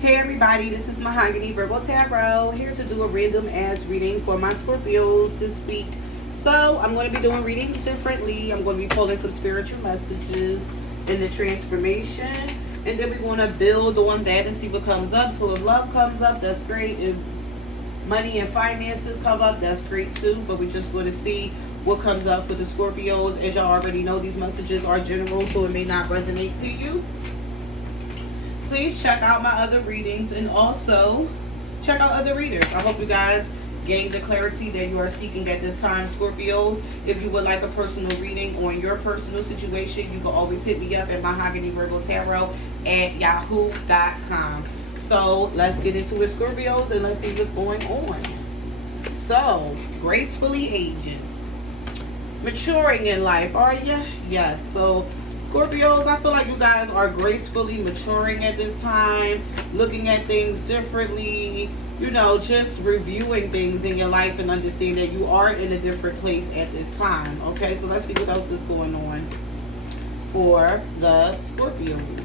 Hey everybody, this is MahagonyViRgotarot here to do a random ass reading for my Scorpios this week. So I'm going to be doing readings differently. I'm going to be pulling some spiritual messages in the transformation, and then we're going to build on that and see what comes up. So if love comes up, that's great. If money and finances come up, that's great too. But we're just going to see what comes up for the Scorpios. As y'all already know, these messages are general, so it may not resonate to you. Please check out my other readings and also check out other readers. I hope you guys gain the clarity that you are seeking at this time, Scorpios. If you would like a personal reading on your personal situation, you can always hit me up at MahagonyViRgotarot@yahoo.com. So let's get into it, Scorpios, and let's see what's going on. So, gracefully aging. Maturing in life, are you? Yes. So Scorpios, I feel like you guys are gracefully maturing at this time, looking at things differently, just reviewing things in your life and understand that you are in a different place at this time. Okay, so let's see what else is going on for the Scorpios.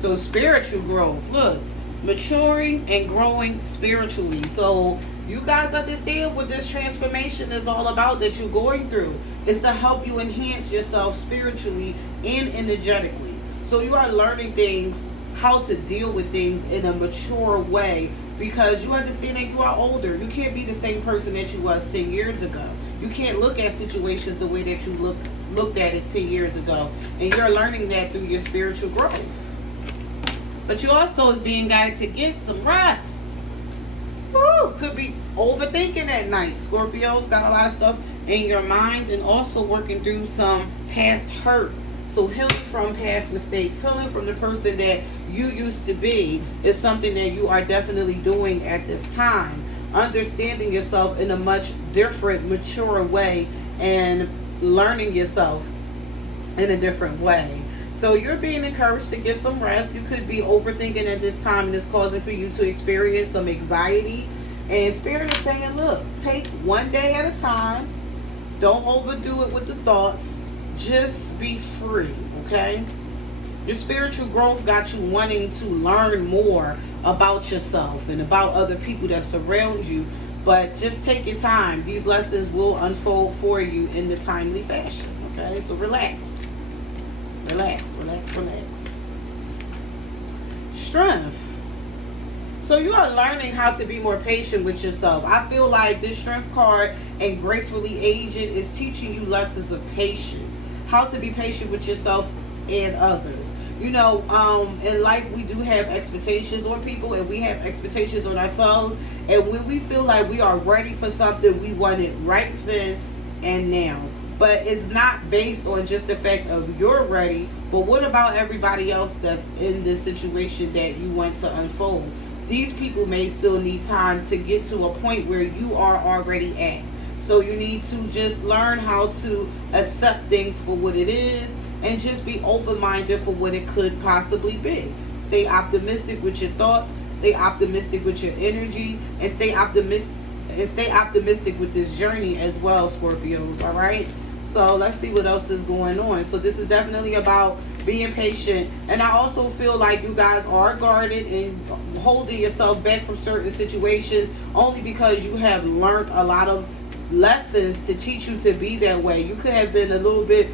So spiritual growth, look, maturing and growing spiritually. So you guys understand what this transformation is all about that you're going through. It's to help you enhance yourself spiritually and energetically. So you are learning things, how to deal with things in a mature way, because you understand that you are older. You can't be the same person that you was 10 years ago. You can't look at situations the way that you looked at it 10 years ago. And you're learning that through your spiritual growth. But you also is being guided to get some rest. Woo, could be overthinking at night. Scorpios got a lot of stuff in your mind, and also working through some past hurt. So healing from past mistakes, healing from the person that you used to be is something that you are definitely doing at this time. Understanding yourself in a much different, mature way, and learning yourself in a different way. So you're being encouraged to get some rest. You could be overthinking at this time, and it's causing for you to experience some anxiety. And Spirit is saying, look, take one day at a time. Don't overdo it with the thoughts. Just be free, okay? Your spiritual growth got you wanting to learn more about yourself and about other people that surround you. But just take your time. These lessons will unfold for you in the timely fashion, okay? So relax. Relax, relax, relax. Strength. So you are learning how to be more patient with yourself. I feel like this strength card and gracefully aging is teaching you lessons of patience. How to be patient with yourself and others. In life we do have expectations on people, and we have expectations on ourselves. And when we feel like we are ready for something, we want it right then and now. But it's not based on just the fact of you're ready, but what about everybody else that's in this situation that you want to unfold? These people may still need time to get to a point where you are already at. So you need to just learn how to accept things for what it is, and just be open-minded for what it could possibly be. Stay optimistic with your thoughts, stay optimistic with your energy, and stay optimistic with this journey as well, Scorpios, all right? So let's see what else is going on. So this is definitely about being patient. And I also feel like you guys are guarded and holding yourself back from certain situations only because you have learned a lot of lessons to teach you to be that way. You could have been a little bit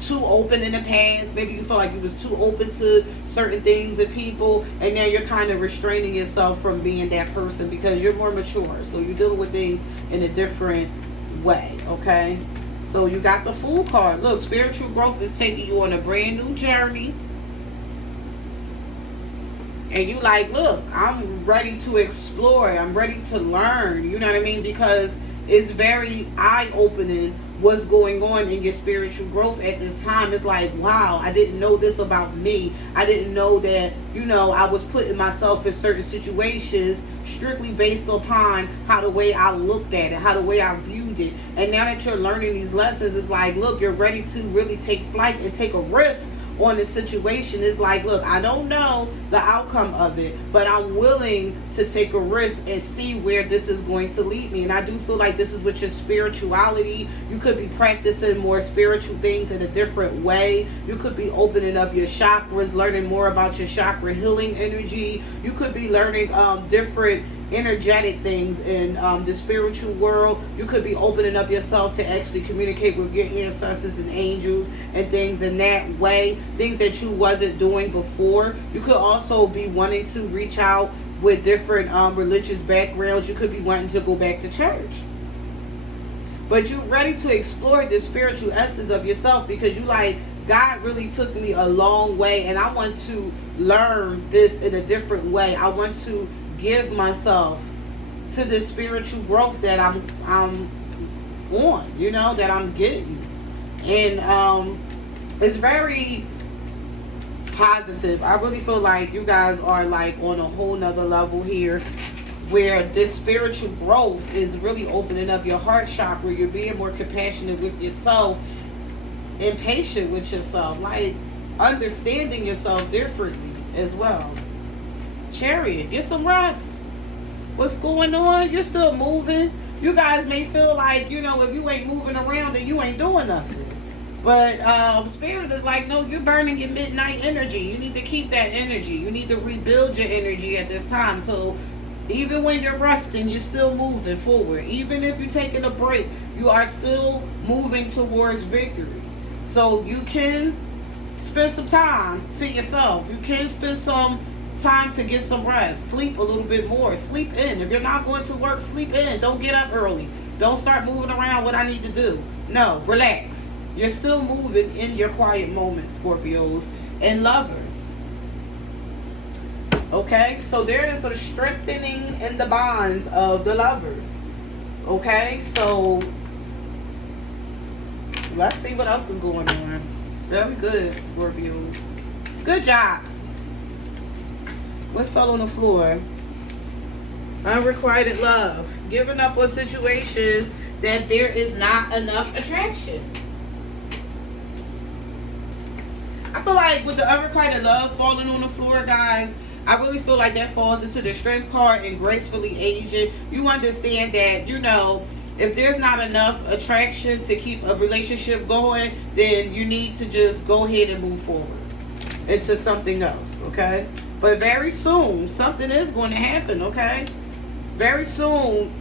too open in the past. Maybe you feel like you was too open to certain things and people, and now you're kind of restraining yourself from being that person because you're more mature. So you're dealing with things in a different way, okay? So you got the Fool card. Look, spiritual growth is taking you on a brand new journey. And you like, look, I'm ready to explore. I'm ready to learn. You know what I mean? Because it's very eye-opening what's going on in your spiritual growth at this time. It's like, wow, I didn't know this about me. I didn't know that, I was putting myself in certain situations strictly based upon how the way I looked at it, how the way I viewed it. And now that you're learning these lessons, it's like, look, you're ready to really take flight and take a risk on the situation. It's like, look, I don't know the outcome of it, but I'm willing to take a risk and see where this is going to lead me. And I do feel like this is with your spirituality. You could be practicing more spiritual things in a different way. You could be opening up your chakras, learning more about your chakra healing energy. You could be learning different energetic things in the spiritual world. You could be opening up yourself to actually communicate with your ancestors and angels and things in that way, things that you wasn't doing before. You could also be wanting to reach out with different religious backgrounds. You could be wanting to go back to church, but you're ready to explore the spiritual essence of yourself, because you like, God really took me a long way and I want to learn this in a different way. I want to give myself to this spiritual growth that I'm on, you know, that I'm getting. And it's very positive. I really feel like you guys are like on a whole nother level here, where this spiritual growth is really opening up your heart chakra. You're being more compassionate with yourself and patient with yourself, like understanding yourself differently as well. Chariot, get some rest. What's going on? You're still moving. You guys may feel like, you know, if you ain't moving around, then you ain't doing nothing. But Spirit is like, no, you're burning your midnight energy. You need to keep that energy. You need to rebuild your energy at this time. So even when you're resting, you're still moving forward. Even if you're taking a break, you are still moving towards victory. So you can spend some time to yourself. You can spend some time to get some rest. Sleep a little bit more. Sleep in. If you're not going to work, sleep in. Don't get up early. Don't start moving around what I need to do. No, relax. You're still moving in your quiet moments, Scorpios and lovers. Okay, so there is a strengthening in the bonds of the lovers. Okay, so let's see what else is going on. Very good, Scorpios. Good job. What fell on the floor? Unrequited love. Giving up on situations that there is not enough attraction. I feel like with the unrequited love falling on the floor, guys, I really feel like that falls into the strength card and gracefully aging. You understand that, you know, if there's not enough attraction to keep a relationship going, then you need to just go ahead and move forward into something else, okay? But very soon, something is going to happen, okay? Very soon,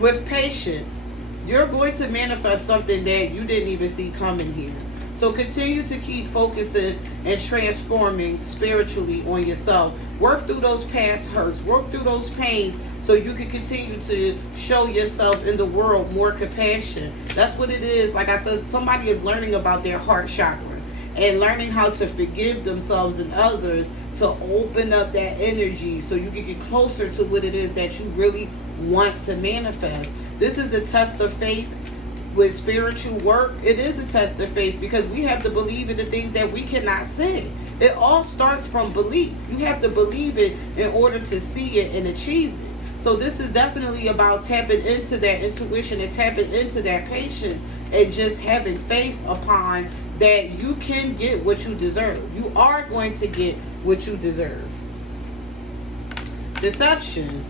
with patience, you're going to manifest something that you didn't even see coming here. So continue to keep focusing and transforming spiritually on yourself. Work through those past hurts. Work through those pains so you can continue to show yourself in the world more compassion. That's what it is. Like I said, somebody is learning about their heart chakra and learning how to forgive themselves and others, to open up that energy so you can get closer to what it is that you really want to manifest. This is a test of faith. With spiritual work, it is a test of faith, because we have to believe in the things that we cannot see. It all starts from belief. You have to believe it in order to see it and achieve it. So this is definitely about tapping into that intuition and tapping into that patience and just having faith upon that you can get what you deserve. You are going to get what you deserve. Deception.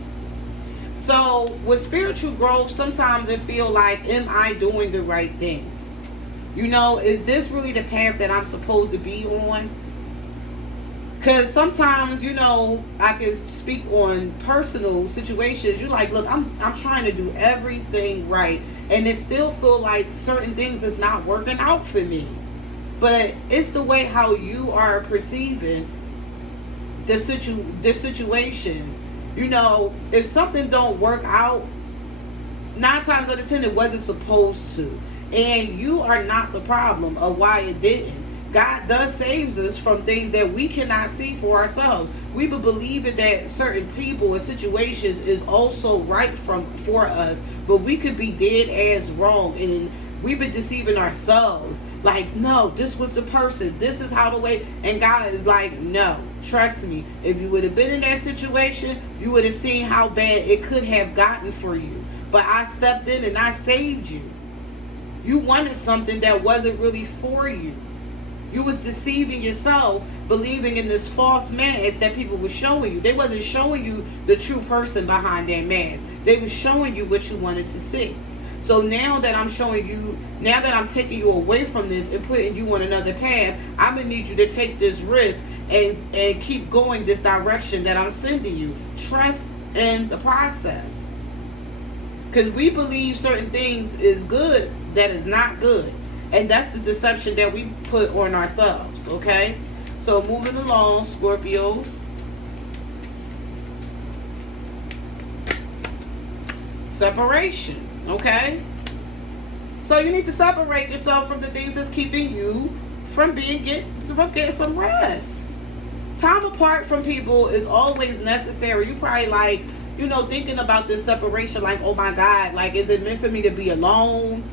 So with spiritual growth, sometimes it feels like, am I doing the right things? You know, is this really the path that I'm supposed to be on? Because sometimes, you know, I can speak on personal situations. You're like, look, I'm trying to do everything right, and it still feel like certain things is not working out for me. But it's the way how you are perceiving the situations. You know, if something don't work out, 9 times out of 10 it wasn't supposed to, and you are not the problem of why it didn't. God does saves us from things that we cannot see for ourselves. We believe that certain people and situations is also right for us, but we could be dead as wrong, and we've been deceiving ourselves. Like, no, this was the person. This is how the way. And God is like, no, trust me. If you would have been in that situation, you would have seen how bad it could have gotten for you. But I stepped in and I saved you. You wanted something that wasn't really for you. You was deceiving yourself, believing in this false mask that people were showing you. They wasn't showing you the true person behind that mask. They was showing you what you wanted to see. So now that I'm showing you, now that I'm taking you away from this and putting you on another path, I'm going to need you to take this risk and keep going this direction that I'm sending you. Trust in the process. Because we believe certain things is good that is not good. And that's the deception that we put on ourselves, okay? So moving along, Scorpios. Separation, okay? So you need to separate yourself from the things that's keeping you from getting some rest. Time apart from people is always necessary. You probably like, thinking about this separation like, oh my God, like, is it meant for me to be alone?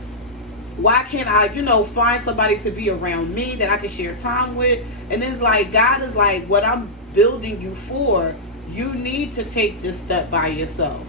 Why can't I, find somebody to be around me that I can share time with? And it's like, God is like, what I'm building you for, you need to take this step by yourself.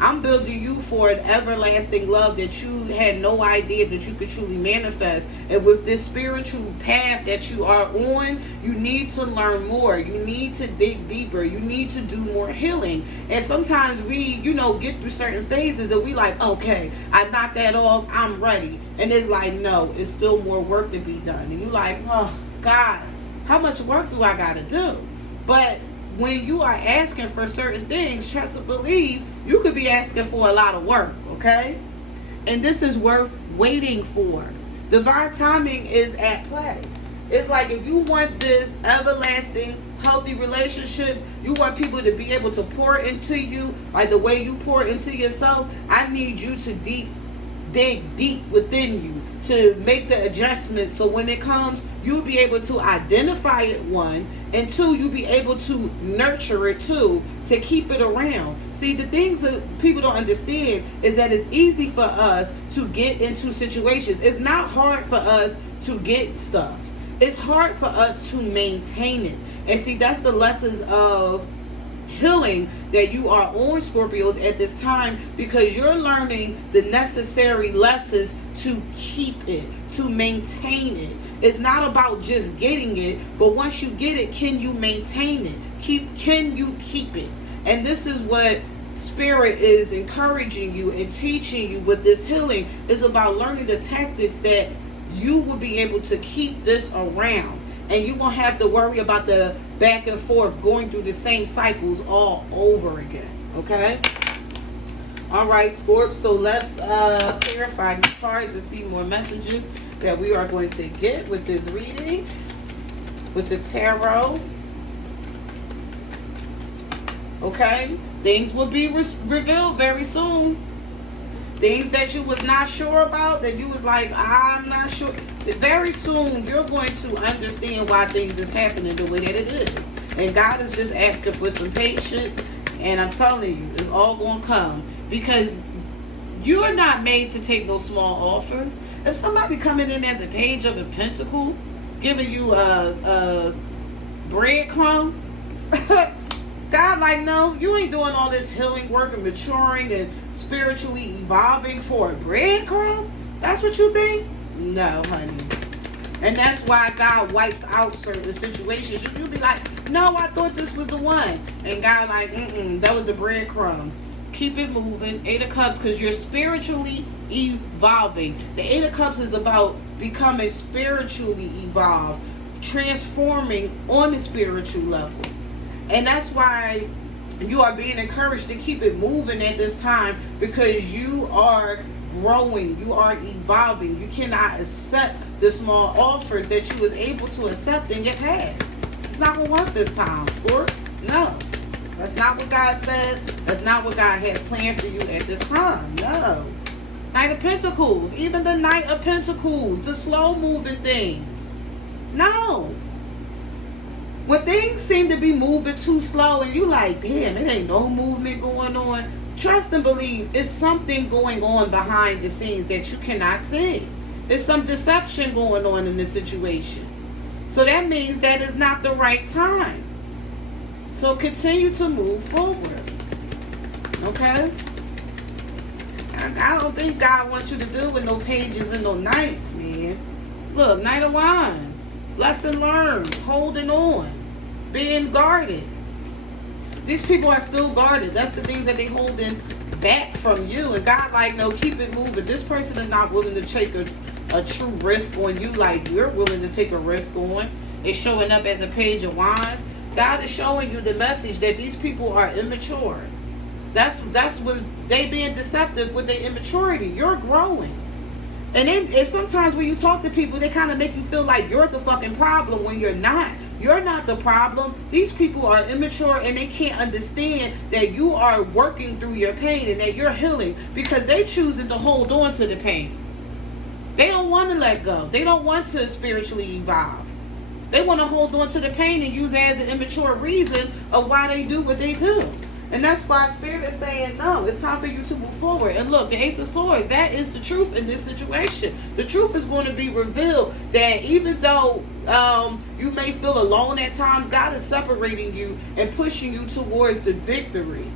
I'm building you for an everlasting love that you had no idea that you could truly manifest. And with this spiritual path that you are on, you need to learn more. You need to dig deeper. You need to do more healing. And sometimes we, get through certain phases and we like, okay, I knocked that off. I'm ready. And it's like, no, it's still more work to be done. And you're like, oh, God, how much work do I got to do? But when you are asking for certain things, trust and believe, you could be asking for a lot of work, okay? And this is worth waiting for. Divine timing is at play. It's like if you want this everlasting, healthy relationships, you want people to be able to pour into you like the way you pour into yourself, I need you to dig deep within you to make the adjustments so when it comes, you'll be able to identify it, one, and two, you'll be able to nurture it too, to keep it around. See, the things that people don't understand is that it's easy for us to get into situations. It's not hard for us to get stuff. It's hard for us to maintain it. And see, that's the lessons of healing that you are on, Scorpios, at this time, because you're learning the necessary lessons to keep it, to maintain it. It's not about just getting it, but once you get it, can you maintain it? Can you keep it? And this is what Spirit is encouraging you and teaching you with this healing. Is about learning the tactics that you will be able to keep this around. And you won't have to worry about the back and forth going through the same cycles all over again. Okay? Alright, Scorp. So let's clarify these cards and see more messages that we are going to get with this reading. With the tarot. Okay? Things will be revealed very soon. Things that you was not sure about, that you was like, I'm not sure. Very soon, you're going to understand why things is happening the way that it is. And God is just asking for some patience. And I'm telling you, it's all going to come. Because you are not made to take those small offers. If somebody coming in as a page of a pentacle, giving you a breadcrumb, God like, no, you ain't doing all this healing work and maturing and spiritually evolving for a breadcrumb? That's what you think? No, honey. And that's why God wipes out certain situations. You'll be like, no, I thought this was the one. And God like, that was a breadcrumb. Keep it moving. Eight of Cups, because you're spiritually evolving. The Eight of Cups is about becoming spiritually evolved, transforming on the spiritual level. And that's why you are being encouraged to keep it moving at this time, because you are growing, you are evolving. You cannot accept the small offers that you was able to accept in your past. It's not going to work this time, Scorps. No. That's not what God said. That's not what God has planned for you at this time. No. Knight of Pentacles. Even the Knight of Pentacles. The slow moving things. No. When things seem to be moving too slow and you like, damn, it ain't no movement going on. Trust and believe it's something going on behind the scenes that you cannot see. There's some deception going on in this situation. So that means that is not the right time. So continue to move forward. Okay? I don't think God wants you to deal with no pages and no knights, man. Look, Knight of Wands. Lesson learned. Holding on. Being guarded. These people are still guarded. That's the things that they holding back from you. And God like, no, keep it moving. This person is not willing to take a true risk on you like you're willing to take a risk on. It's showing up as a page of wands. God is showing you the message that these people are immature. That's what they being deceptive with their immaturity. You're growing. And sometimes when you talk to people, they kind of make you feel like you're the fucking problem when you're not. You're not the problem. These people are immature and they can't understand that you are working through your pain and that you're healing because they choosing to hold on to the pain. They don't want to let go. They don't want to spiritually evolve. They want to hold on to the pain and use it as an immature reason of why they do what they do. And that's why Spirit is saying, no, it's time for you to move forward. And look, the Ace of Swords, that is the truth in this situation. The truth is going to be revealed that even though you may feel alone at times, God is separating you and pushing you towards the victory.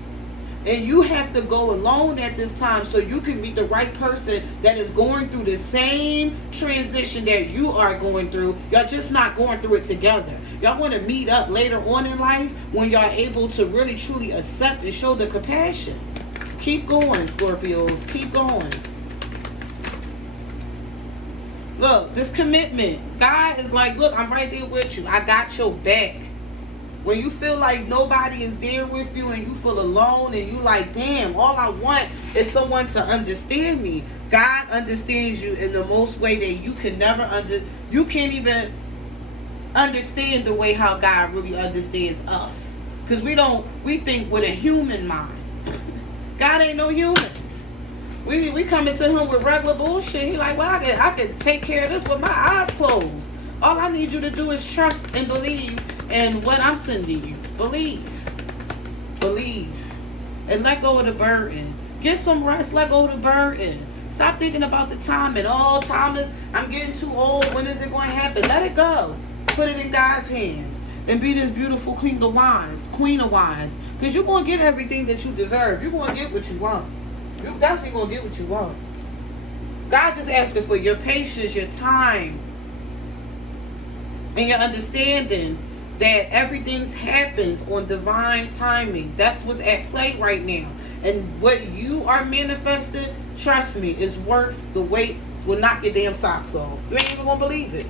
And you have to go alone at this time so you can meet the right person that is going through the same transition that you are going through. Y'all just not going through it together. Y'all want to meet up later on in life when y'all able to really truly accept and show the compassion. Keep going, Scorpios. Keep going. Look, this commitment. God is like, look, I'm right there with you. I got your back. When you feel like nobody is there with you and you feel alone and you like, damn, all I want is someone to understand me. God understands you in the most way that you can never you can't even understand the way how God really understands us. Because we think with a human mind. God ain't no human. We come into him with regular bullshit. He like, well, I can take care of this with my eyes closed. All I need you to do is trust and believe in what I'm sending you. Believe. Believe. And let go of the burden. Get some rest. Let go of the burden. Stop thinking about the timing. Oh, time is, I'm getting too old. When is it going to happen? Let it go. Put it in God's hands. And be this beautiful queen of wands. Because you're going to get everything that you deserve. You're going to get what you want. You're definitely going to get what you want. God just asking for your patience, your time, and your understanding that everything happens on divine timing. That's what's at play right now. And what you are manifesting, trust me, is worth the wait. Will knock your damn socks off. You ain't even gonna believe it.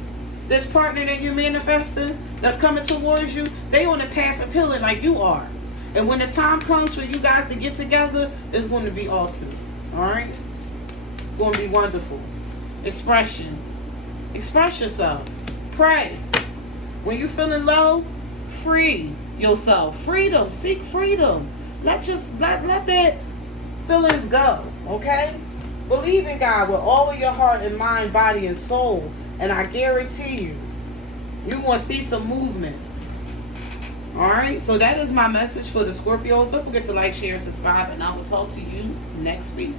This partner that you're manifesting, that's coming towards you, they on the path of healing like you are. And when the time comes for you guys to get together, it's going to be ultimate. Alright? It's going to be wonderful. Expression. Express yourself. Pray. When you're feeling low, free yourself. Freedom. Seek freedom. Let that feelings go. Okay? Believe in God with all of your heart and mind, body, and soul. And I guarantee you, you're going to see some movement. Alright? So that is my message for the Scorpios. Don't forget to like, share, and subscribe. And I will talk to you next week.